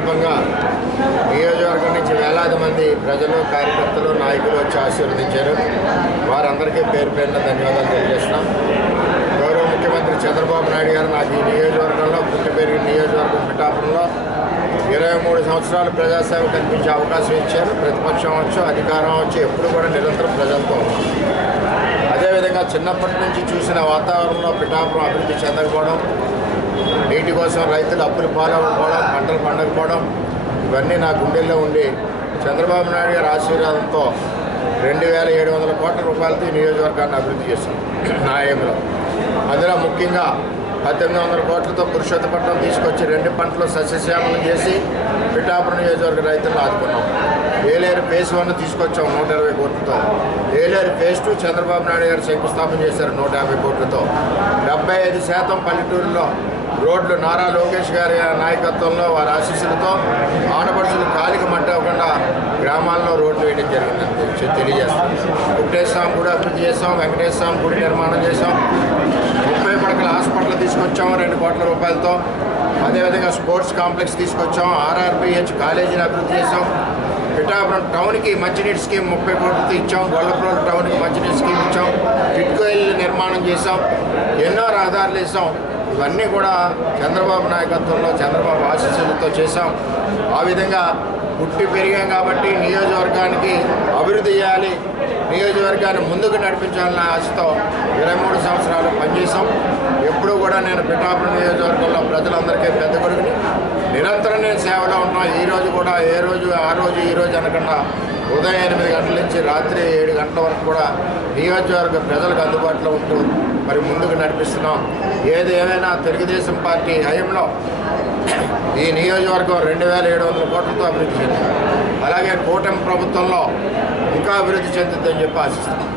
సందర్భంగా నియోజకవర్గం నుంచి వేలాది మంది ప్రజలు, కార్యకర్తలు, నాయకులు వచ్చి ఆశీర్వదించారు. వారందరికీ పేరు పేరున ధన్యవాదాలు తెలియజేస్తున్నాం. గౌరవ ముఖ్యమంత్రి చంద్రబాబు నాయుడు గారు నాకు ఈ నియోజకవర్గంలో, పుట్టి పెరిగిన నియోజకవర్గం పిఠాపురంలో 23 సంవత్సరాలు ప్రజాసేవ కల్పించే అవకాశం ఇచ్చారు. ప్రతిపక్షం అవచ్చు, అధికారం అవచ్చు, ఎప్పుడు కూడా నిరంతరం ప్రజలతో ఉన్నాం. అదేవిధంగా చిన్నప్పటి నుంచి చూసిన వాతావరణంలో పిఠాపురం అభివృద్ధి చెందకపోవడం, నీటి కోసం రైతులు అప్పులు పాలవ్వకపోవడం, పంటలు పండకపోవడం, ఇవన్నీ నా గుండెల్లో ఉండి చంద్రబాబు నాయుడు గారి ఆశీర్వాదంతో 2700 కోట్ల రూపాయలతో ఈ నియోజకవర్గాన్ని అభివృద్ధి చేశాం నా ఏమిలో. అందులో ముఖ్యంగా 1800 కోట్లతో పురుషోత్తపట్నం తీసుకొచ్చి 2 పంటలు సస్యశ్యామలం చేసి పిఠాపురం నియోజకవర్గ రైతులను ఆదుకున్నాం. ఏలేరు ఫేజ్ 1 తీసుకొచ్చాం 120 కోట్లతో. ఏలేరు ఫేజ్ 2 చంద్రబాబు నాయుడు గారు శంకుస్థాపన చేశారు 150 కోట్లతో. 75% పల్లెటూరులో రోడ్లు నారా లోకేష్ గారి నాయకత్వంలో, వారి ఆశీస్సులతో ఆడపడుచులు కాలికి మట్టకుండా గ్రామాల్లో రోడ్లు వేయడం జరిగిందని తెలియజేస్తాం. వెంకటేశ్వర స్వామి గుడి అభివృద్ధి చేసాం, వెంకటేశ్వర స్వామి గుడి నిర్మాణం చేసాం, 30 పడకల హాస్పిటల్ తీసుకొచ్చాము 2 కోట్ల రూపాయలతో. అదేవిధంగా స్పోర్ట్స్ కాంప్లెక్స్ తీసుకొచ్చాం, RRBH కాలేజీని అభివృద్ధి చేసాం. పిఠాపురం టౌన్కి మంచినీటి స్కీమ్ 30 కోట్లతో ఇచ్చాం. గొల్లప్రోలు టౌన్కి మంచినీటి స్కీమ్ ఇచ్చాం. టిట్కో ఇల్లు నిర్మాణం చేసాం. ఎన్నో రహదారులు వేసాం. ఇవన్నీ కూడా చంద్రబాబు నాయకత్వంలో, చంద్రబాబు ఆశీస్సులతో చేశాం. ఆ విధంగా పుట్టి పెరిగాం కాబట్టి నియోజకవర్గానికి అభివృద్ధి చేయాలి, నియోజకవర్గాన్ని ముందుకు నడిపించాలన్న ఆశతో 23 సంవత్సరాలు పనిచేసాం. ఎప్పుడూ కూడా నేను పిఠాపురం నియోజకవర్గంలో ప్రజలందరికీ పెద్ద కొడుకుని, నిరంతరం నేను సేవలో ఉన్నాం. ఈరోజు కూడా ఏ రోజు ఆ రోజు ఈ రోజు అనకుండా ఉదయం 8 గంటల నుంచి రాత్రి 7 గంటల వరకు కూడా నియోజకవర్గ ప్రజలకు అందుబాటులో ఉంటూ మరి ముందుకు నడిపిస్తున్నాం. ఏది ఏమైనా తెలుగుదేశం పార్టీ హయాంలో ఈ నియోజకవర్గం 2700 కోట్లతో అభివృద్ధి చెందింది. అలాగే కూటమి ప్రభుత్వంలో ఇంకా అభివృద్ధి చెందుతుందని చెప్పి ఆశిస్తున్నాం.